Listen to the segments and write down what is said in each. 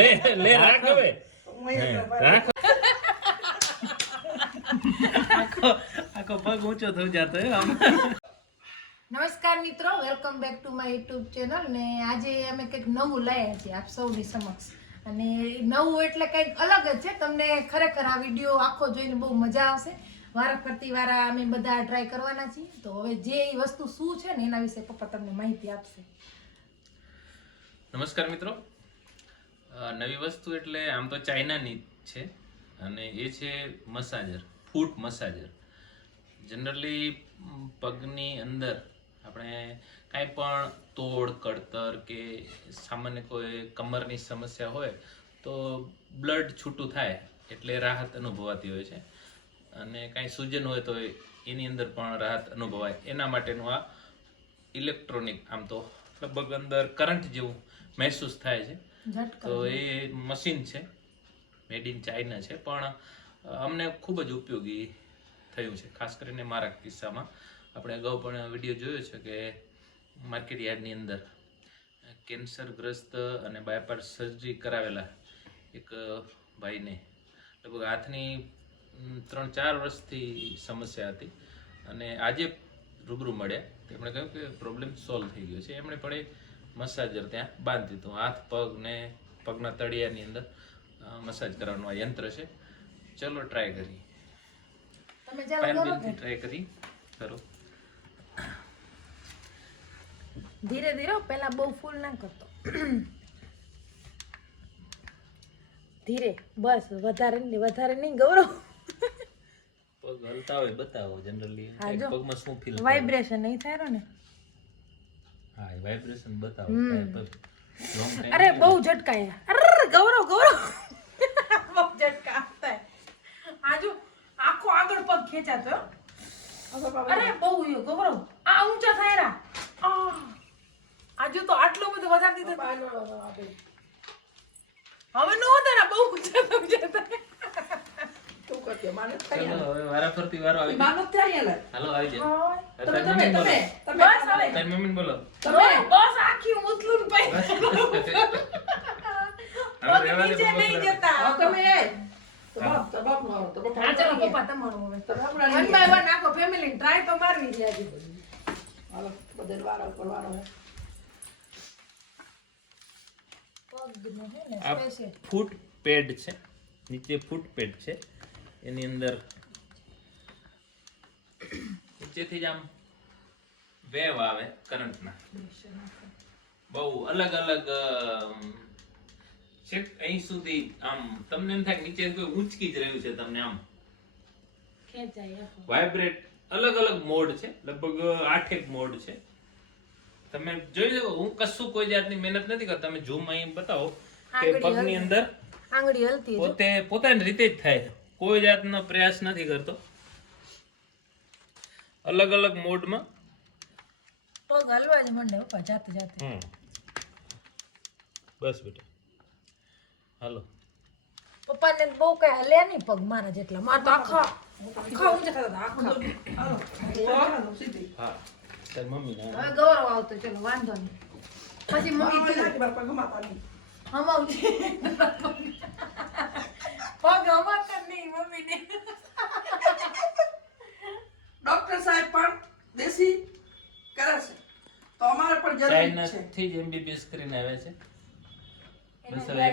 લે લે રાખ. હવે. રાખ. આખો આખો પગ ઊંચો થઈ જતો આમ. નમસ્કાર મિત્રો welcome back to my YouTube channel ને આજે અમે કંઈક નવું લાયા છીએ આપ સૌની સમક્ષ. અને નવું એટલે કંઈક અલગ જ છે. તમને ખરેખર આ વીડિયો આખો જોઈને બહુ મજા આવશે. વારા ફરતી વારા અમે બધા ટ્રાય કરવાના છીએ. તો હવે જે વસ્તુ શું છે ને એના વિશે પપ્પા તમને માહિતી આપશે. નમસ્કાર મિત્રો. નવી વસ્તુ એટલે આમ તો ચાઇનાની જ છે અને એ છે મસાજર ફૂટ મસાજર. જનરલી પગની અંદર આપણે કાંઈ પણ તોડ, કડતર કે સામાન્ય કોઈ કમરની સમસ્યા હોય તો બ્લડ છૂટું થાય એટલે રાહત અનુભવાતી હોય છે. અને કાંઈ સૂજન હોય તો એની અંદર પણ રાહત અનુભવાય. એના માટેનું આ ઇલેક્ટ્રોનિક આમ તો લગભગ અંદર કરંટ જેવું મહેસૂસ થાય છે. તો એ મશીન છે મેડ ઇન ચાઇના છે પણ અમને ખૂબ જ ઉપયોગી થયું છે ખાસ કરીને મારા કિસ્સામાં. આપણે અગાઉ પણ વીડિયો જોયો છે કે માર્કેટ યાર્ડની અંદર કેન્સરગ્રસ્ત અને બાયપાસ સર્જરી કરાવેલા એક ભાઈને લગભગ હાથની ત્રણ ચાર વર્ષથી સમસ્યા હતી અને આજે રૂબરૂ મળ્યા. તેમણે કહ્યું કે પ્રોબ્લેમ સોલ્વ થઈ ગયો છે. એમણે પણ મસાજર ત્યાં બાંધી દીધું. હાથ પગ ને પગના તળિયાની અંદર મસાજ કરવાનું આ યંત્ર છે. ચલો ટ્રાય કરીએ. તમે ચાલો કરો ટ્રાય કરી. કરો. ધીરે ધીરે પેલા પહેલા બહુ ફૂલ ના કરતો. ધીરે બસ વધારે નહીં વધારે નહીં ગૌરવ. પગ હલતા હોય બતાવો જનરલી. પગમાં શું ફીલ વાઇબ્રેશન નહીં થાય ને. હા વાઇબ્રેશન બતાવો અરે બહુ ઝટકાયા. અરે ગૌરવ ગૌરવ. બહુ ઝટકા આવતા આજુ આખો આગળ પગ ખેંચાતો અરે બહુ યો ગૌરવ. આ ઊંચા થાય રા. આજુ તો આટલો બધો વધારે દીધો. હવે નો વધારા બહુ ઊંચા થઈ જતા થાય હવે વારા ફરતી વારો આવી ગયો. હાલો આવી જાય તમે તારી બોલો. બસ હવે. તારી મમ્મીને બોલો તમે બસ આખી ઉથલું ને પૈ હવે પગ દે, નીચે નહીં જતા. તમે મારવી છે ફૂટ પેડ નીચે ફૂટ પેડ છે. એની અંદર નીચેથી જ આમ વેવ આવે કરંટના બહુ અલગ અલગ છેક અહીં સુધી આમ તમને એમ થાય નીચે કોઈ ઊંચકી જ રહ્યું છે તમને આમ. વાઇબ્રેટ અલગ અલગ મોડ છે લગભગ આઠેક મોડ છે. તમે જોઈ લો હું કશું કોઈ જાતની મહેનત નથી કરતો. તમે ઝૂમ અહીં બતાવો કે પગની અંદર આંગળી હલતી પોતે પોતાની રીતે જ થાય. કોઈ જાતનો પ્રયાસ નથી કરતો. અલગ અલગ મોડમાં પગ હલવા જ મંડે પપ્પા જાતે જાતે. હમ. બસ બેટા. હાલો. પપ્પાને બહુ કઈ હલ્યા નહીં પગ મારા જેટલા. મારા તો આખા આખા ઊંચા થતા હતા, આખા. હા. તારી મમ્મી ને હવે ગૌરવ આવતો ચલો વાંધો નહીં. પછી મમ્મી હમાવજે પગ હમાતા નહીં. મમ્મીને. ડોક્ટર સાહેબ પણ દેશી કરે છે તો અમારે પણ જરૂર છે. થી જ એમબીબીએસ કરીને આવે છે. બસ હવે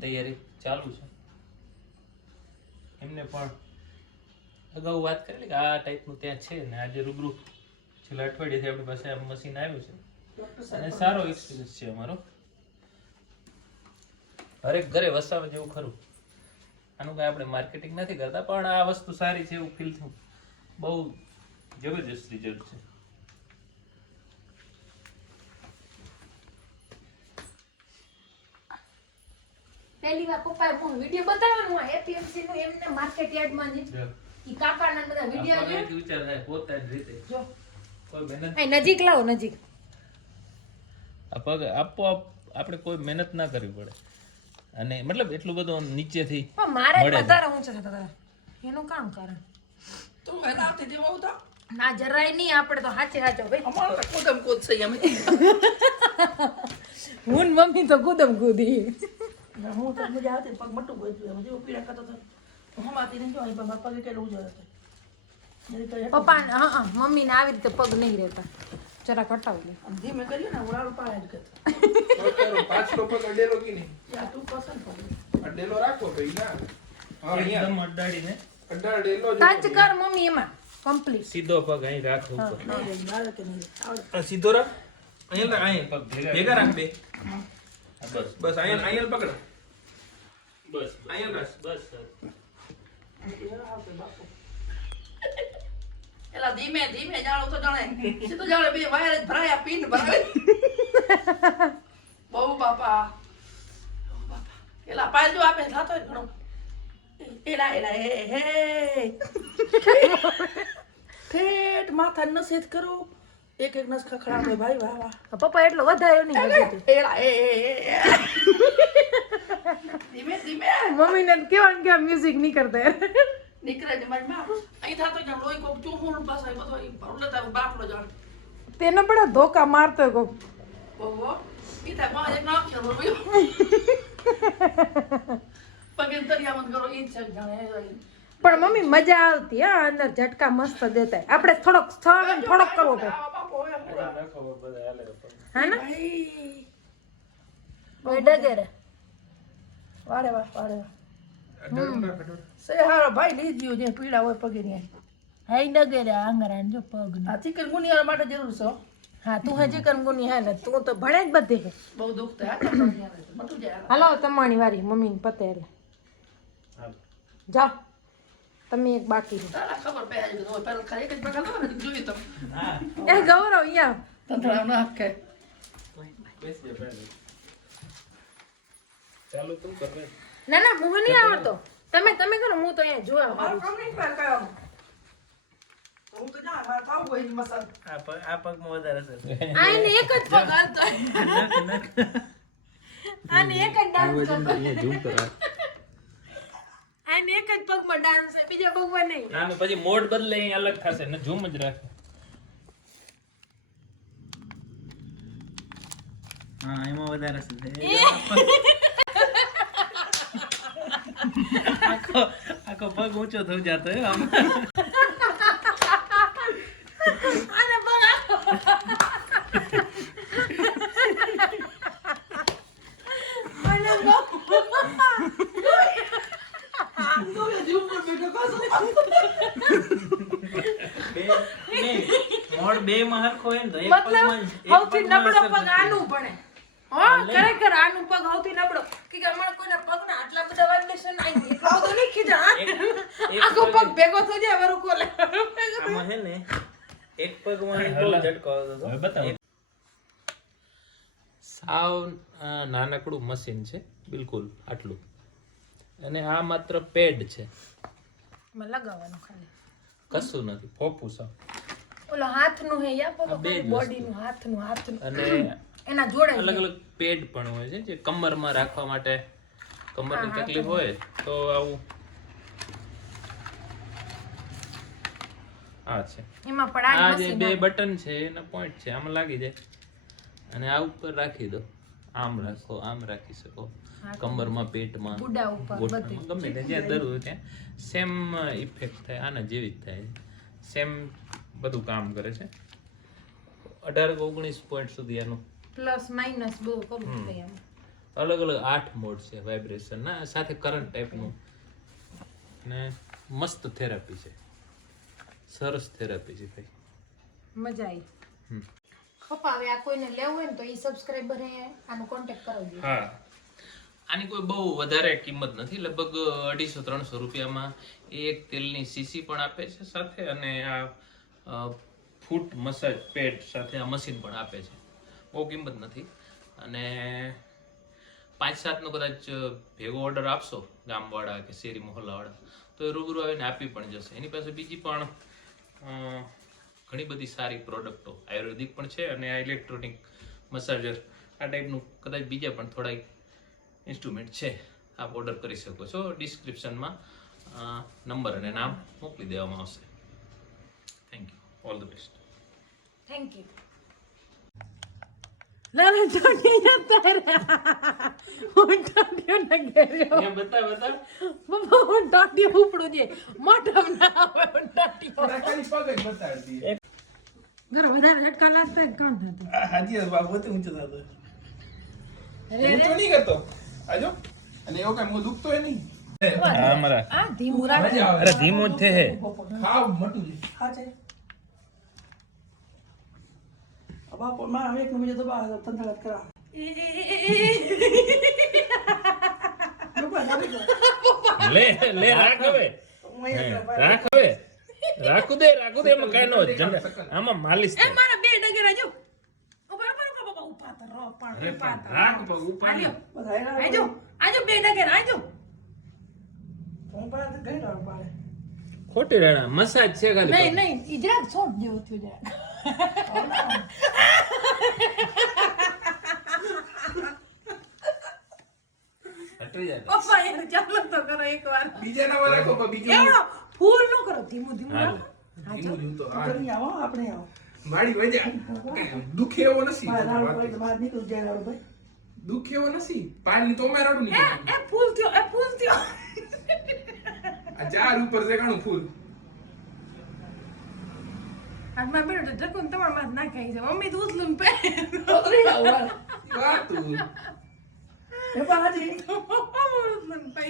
તૈયારી ચાલુ છે. એમને પણ અગાઉ વાત કરેલી કે આ ટાઈપનું ત્યાં છે ને આજે રૂબરૂ છેલ્લા અઠવાડિયેથી આપણી પાસે આ મશીન આવ્યું છે. અને સારો એક્સપિરિયન્સ છે અમારો. હરેક ઘરે વસાવે જેવું ખરું. આનું કાંઈ આપણે માર્કેટિંગ નથી કરતા પણ આ વસ્તુ સારી છે એવું ફીલ થયું. બહુ જબરજસ્ત રિઝલ્ટ છે. પહેલી વાર પપ્પાએ મને વિડિયો બતાવવાનો હોય એપીએમસી નું એમને માર્કેટ યાર્ડમાં જ જો. ઈ કાકાના બધા વિડિયો જો વિચાર થાય જ રીતે. જો. કોઈ મહેનત નજીક લાવો નજીક. આ પગ આપોઆપ આપણે કોઈ મહેનત ના કરવી પડે. અને મતલબ એટલું બધું નીચેથી પણ મારે. વધારે ઊંચા થતા હતા. એનું કામ કારણ તો વહેલા આવતી હતી બહુ તો. ના જરાય નહીં આપણે તો હાચે હાચો ભાઈ. અમારે કુદમ કુદ છે અમે હું મમ્મી તો કુદમ કુદી ને હું તો મજા હતી પગ મટું ગયું હતું જેવું પીડા કરતો હતો હું હમાતી નહીં જો અહીં પણ મારા પગે કેટલું ઉજળ હતો મેરી તો એટલું- પપ્પા હા હા મમ્મીને આવી રીતે પગ નહીં રહેતા જરા હટાવી લે આમ ધીમે કરીએ ને ઉડાડું પાડે જ કરતા પાંચલો પગ અડેલો કે નહીં યા તું પસંદ પકડી અડેલો રાખો ભાઈ ના હા અહીંયા એકદમ અડાડીને અડાડેલો જ ટચ કર મમ્મી એમાં કમ્પ્લીટ સીધો પગ અહીં રાખો ઉપર નહીં રે બાળક કે નહીં રે. આવડે આ સીધો રાખ અહીંયા રાખ, અહીંયા પગ ભેગા ભેગા રાખ બે હા, બસ બસ અહીંયા અહીંયા પકડ બસ અહીંયા રાખ બસ એલા ધીમે ધીમે જાણો તો જાણે સીધું જાણે બે વાયર જ ભરાયા પીન ભરાવે બહુ બાપા એલા પાલ જો આપે થાતો ઘણો એલા એલા હે હે ફેટ માથા નસીદ કરું એક એક નસ ખખડાવે ભાઈ વાહ વાહ પપ્પા એટલો વધારે નહીં એલા એ ધીમે ધીમે મમ્મીને કેવાનું કે મ્યુઝિક નહીં કરતા નીકળે છે મારી માં અહીં થાતો જાણ લોહી કોક ચૂહું પાછો એ બધો ઉલટા બાપલો જાણ. તેને પણ ધોકા મારતો કોક. બહુ ઈ થાયમાં એક નાખ્યો બોલો પગે તરિયામત કરો ઈ જ છે જાણે એ પણ મમ્મી મજા આવતી હા અંદર ઝટકા મસ્ત દેતા આપણે થોડોક સ્થળ અને થોડોક કરવો પડે. આવા બાપો હોય એમ. રાખો બધા હાલે. પગ. હા ને? ભાઈ. કોઈ ડગેરે. વારે વારે રાખ અડાડો. સે હારો ભાઈ લીધ્યું જે પીડા હોય પગે ની. હાઈ ડગેરે આંગરા જો પગ આ ચિકન ગુનિયા માટે જરૂર છે હો. હા તું હજી કંગુની હે ને તું તો ભણે જ બધે હે. બહુ દુઃખ થાય હાલો તમારી વારી મમ્મીને પતે એટલે જાઓ. તમે એક બાકી ખબર ને હા. ગૌરવ અહીંયા તંત્રા ના કે. ચાલુ તું કર ના ના હું નહીં આવડતો. તમે તમે કરો હું તો અહીંયા જોવા મારું કામ નહીં પર કયો હું તો જા મારા થાવ હોય મસાલ. આ પગ આ પગમાં વધારે છે. આ એને એક જ પગ હાલતો. આને એક જ ડાન્સ કરતો. આને એક જ પગમાં ડાન્સ છે બીજા પગમાં નહીં. ના પછી મોડ બદલે અહીં અલગ થશે. ને ઝૂમ જ રાખે. હા એમાં વધારે છે. આખો આખો પગ ઊંચો થઈ જતો હે આમ. બે બે મોડ બે માં હરખો હોય ને મતલબ સૌથી નબળો પગ આનું પડે. હો ખરેખર આનું પગ સૌથી નબળો કે અમારા કોઈના પગના આટલા બધા વાઇબ્રેશન આવી એટલો બધો નહીં ખીજાણ એક- એક આખો પગ- પગ ભેગો થઈ જાય વરુ કોલે આમાં હે ને એક પગમાં બહુ ઝટકો આવતો હતો. સાવ નાનકડું મશીન છે બિલકુલ આટલું. અને આ માત્ર પેડ છે. માં લગાવવાનું ખાલી. કશું નથી ફોફું સાવ ઓલો હાથનું હે યા પોલો બોડીનું હાથનું હાથનું. અને એના જોડે અલગ અલગ પેડ પણ હોય છે જે કમરમાં રાખવા માટે કમરની તકલીફ હોય તો આવું આ છે. એમાં પણ આ જે બે બટન છે એના પોઈન્ટ છે આમાં લાગી જાય. અને આ ઉપર રાખી દો. આમ રાખો આમ રાખી શકો. કમરમાં પેટમાં ગુડા ઉપર બધે. ગમે તે જ્યાં દર હોય ત્યાં સેમ ઇફેક્ટ થાય આના જેવી જ થાય. સેમ બધું કામ કરે છે. અઢાર ઓગણીસ પોઈન્ટ સુધી આનું. પ્લસ માઇનસ બહુ કરવું પડે અલગ અલગ આઠ મોડ છે વાઇબ્રેશન ના સાથે કરંટ ટાઈપનું ને. મસ્ત થેરાપી છે. સરસ થેરાપી છે ભાઈ. મજા આવી હવે આ કોઈને લેવું હોય ને તો એ સબસ્ક્રાઇબર હે આનો કોન્ટેક્ટ કરાવજો. હા. આની કોઈ બહુ વધારે કિંમત નથી લગભગ અઢીસો ત્રણસો રૂપિયામાં એક તેલની સીસી પણ આપે છે સાથે અને આ ફૂટ મસાજ પેડ સાથે આ મશીન પણ આપે છે. બહુ કિંમત નથી. અને પાંચ સાતનો કદાચ ભેગો ઓર્ડર આપશો ગામવાળા કે શેરી મહોલ્લાવાળા તો એ રૂબરૂ આવીને આપી પણ જશે. એની પાસે બીજી પણ ઘણી બધી સારી પ્રોડક્ટો આયુર્વેદિક પણ છે અને આ ઇલેક્ટ્રોનિક મસાજર આ ટાઈપનું કદાચ બીજા પણ થોડા ઇન્સ્ટ્રુમેન્ટ છે. આપ ઓર્ડર કરી શકો છો. ડિસ્ક્રિપ્શનમાં નંબર અને નામ મોકલી દેવામાં આવશે. Thank you all the best thank you જતા રહ્યા હું ટાંટિયો ન ગયો એ બતા બતા પપ્પા હું ટાંટિયો ઉપડું છે મોઢા ના આવે હું આ ખાલી પગ જ બતાડતી. ઘર વધારે ઝટકા લાગતા જ કોણ થતું આ હાજી બાબુ હોતે ઊંચો થતો. અરે ઊંચો નહીં કરતો. આજો. અને એવો કાંઈ મોં દુખતો ય નહીં. મારા આ ધીમું રાખ મજા આવે. અરે ધીમો જ છે હે મોટું છે. હા છે બાપો માં એક બીજો તો બહાર તંદળત કરા લે લે રાખ હવે રાખ હવે રાખું દે રાખું દે એમાં કઈ નો આમાં માલિશ એ. મારા બે ડગેરા જો રાખ આજો આજો બે ડગેરા આજો હું પાસે ગઈ રહ્યો પાડે ખોટી રેણા મસાજ છે ખાલી નહીં નહીં ઈ જરાક છોડ દેવો થયો જરાક. પપ્પા યાર ચાલો તો કરો એકવાર. રાખો પણ બીજું એવડો ફૂલ નો કરો ધીમું ધીમું રાખો. ધીમું ધીમું તો આવો આપણે આવો. મારી વજહ દુખે એવો નથી. બહાર રાડો પડી તો બહાર નીકળી જાય ભાઈ દુખે એવો નથી. પાણી તો મેં રડું નહીં એ ફૂલ થયો એ ફૂલ થયો. ચાર ઉપર છે ઘણું ફૂલ. હાથમાં બેઠો તો ઢકુન તમારા માં ના ખાઈ છે. મમ્મી તો ઉથલું પે. વાત. તું એ પણ હાજી. ઉથલું પે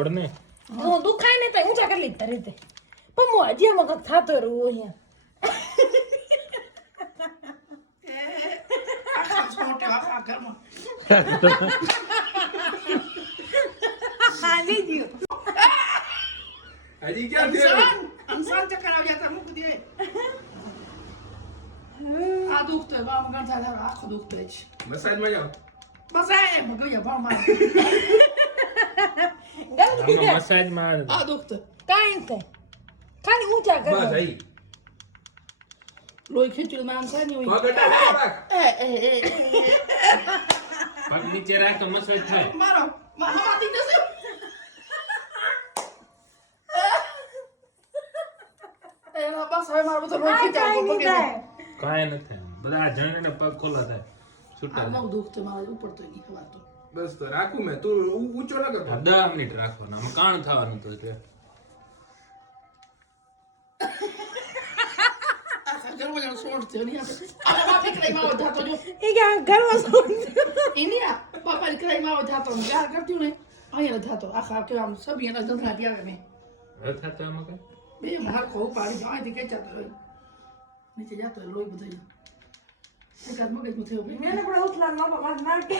ઓડને હું દુખાય ને તો ઊંચા કરી લીધા રીતે. પણ હું હજી મગજ થતો રહું અહીંયા આખા છોટે આખા ઘરમાં હાલી ગયો હજી ક્યાં થયો અંશાન ચક્કર આવી જતા મૂકી દે આ દુખતો હોય બામ કરતા થાય આખો દુખતો હોય છે મસાજમાં જાઓ બસ આ એમ ગયો ભાવ મારે આમાં મસાજમાં આ દુખતો કાંઈ થાય ખાલી ઊંચા બસ કરો અહીં લોહી ખેંચ્યું મામ છે ને એ એ એ. પગ નીચે રાખ તો મસાજ થાય. મારો મારો માથી જશે. એ બસ હવે મારો બધો લોહી ખેંચાય કાંઈ કાય ન નથી થાય. બધા આ જણને પગ ખોલા થાય. છૂટા આ બહુ દુખતો મારે ઉપર તો નહીં ખવાતો બસ તો રાખું મેં. તું ઊંચો ન કર. 10 મિનિટ રાખવાના. આમાં કાણ થવાનું તો એટલે. ઘરમાં સોંઠ થયો નહીં આપણે. આ બાપે કરાઈમાં આવો જાતો જો એ કે ઘરમાં શું એની આ બાપાની કરાઈમાં આવો જાતો હું ગાર કરતી ને અહીંયા જાતો આખા કે આમ સભી એના ધંધા ત્યાં મેં હવે થતું આમાં કે બે માર કો પાડી અહીંથી ખેંચાતો રહ્યો નીચે જાતો લોહી બધું એકાદ મગજમાં થયો મેં પણ ઉથલા માપા માર નાખે